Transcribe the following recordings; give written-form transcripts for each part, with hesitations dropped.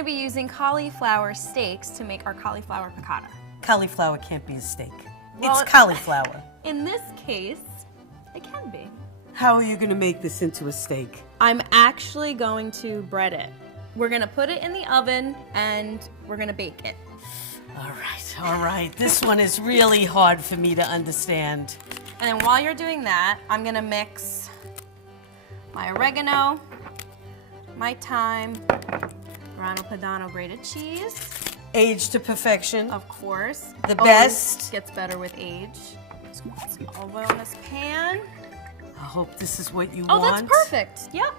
gonna be using cauliflower steaks to make our cauliflower piccata. Cauliflower can't be a steak. Well, It's cauliflower. In this case, it can be. How are you going to make this into a steak? I'm actually going to bread it. We're gonna put it in the oven and we're gonna bake it. All right. This one is really hard for me to understand. And then while you're doing that, I'm gonna mix my oregano, my thyme, Grana Padano grated cheese. Aged to perfection. Of course. The Always best. gets better with age. Just put some olive oil in this pan. I hope this is what you Oh, want. that's perfect. Yep.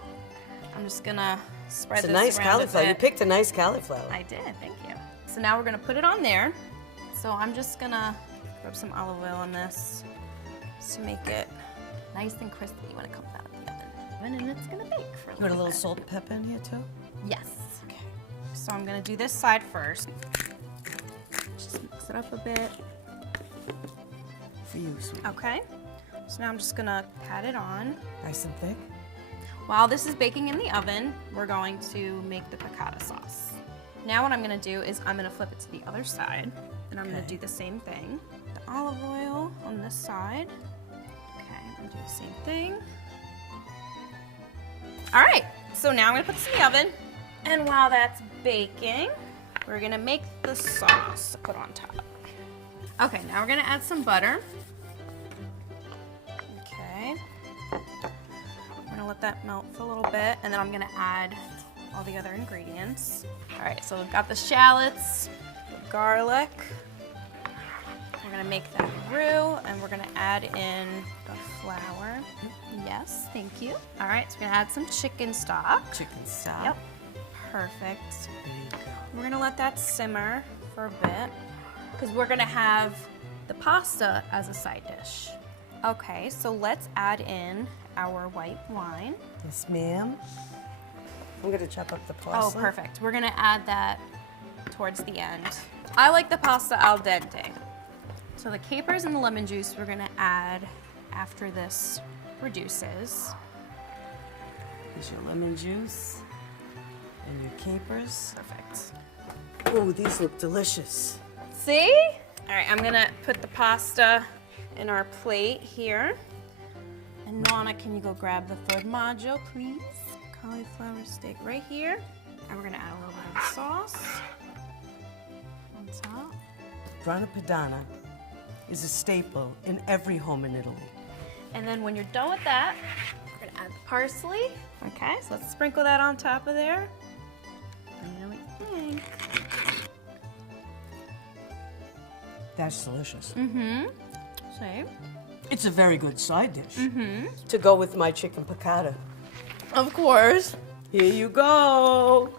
I'm just gonna spread It's a this nice around cauliflower. a You bit. picked a nice cauliflower. I did, thank you. So now we're gonna put it on there. So I'm just gonna rub some olive oil on this just to make it nice and crispy when it comes out of the oven. And it's gonna bake for a You want a little bit. salt and pepper in here too? Yes. Okay. So I'm gonna do this side first. Just mix it up a bit. For you, sweet. Okay. So now I'm just gonna pat it on. Nice and thick. While this is baking in the oven, we're going to make the piccata sauce. Now what I'm gonna do is I'm gonna flip it to the other side, and I'm gonna do the same thing. The olive oil on this side. Okay, I'm gonna do the same thing. All right, so now I'm gonna put this in the oven, and while that's baking, we're gonna make the sauce to put on top. Okay, now we're gonna add some butter. Okay. I'm gonna let that melt for a little bit, and then I'm gonna add all the other ingredients. All right, so we've got the shallots, the garlic. We're gonna make that roux, and we're gonna add in the flour. Yes, thank you. All right, so we're gonna add some chicken stock. Chicken stock. Yep, perfect. There you go. We're gonna let that simmer for a bit, because we're gonna have the pasta as a side dish. Okay, so let's add in our white wine. Yes, ma'am. I'm going to chop up the Oh, parsley. perfect. We're gonna add that towards the end. I like the pasta al dente. So the capers and the lemon juice we're gonna add after this reduces. Here's your lemon juice and your capers. Perfect. Oh, these look delicious. See? All right, I'm gonna put the pasta in our plate here. And Nonna, can you go grab the formaggio, please? Cauliflower steak right here. And we're gonna add a little bit of the sauce on top. Grana Padano is a staple in every home in Italy. And then when you're done with that, we're gonna add the parsley. Okay, so let's sprinkle that on top of there. Let me know what you think. That's delicious. Mm-hmm. Same. It's a very good side dish. Mm-hmm. To go with my chicken piccata. Of course. Here you go.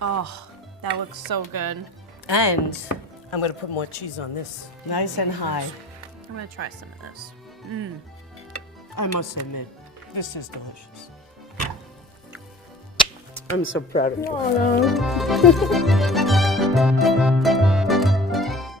Oh, that looks so good. And I'm going to put more cheese on this. Nice and high. I'm gonna try some of this. I must admit, this is delicious. I'm so proud of you.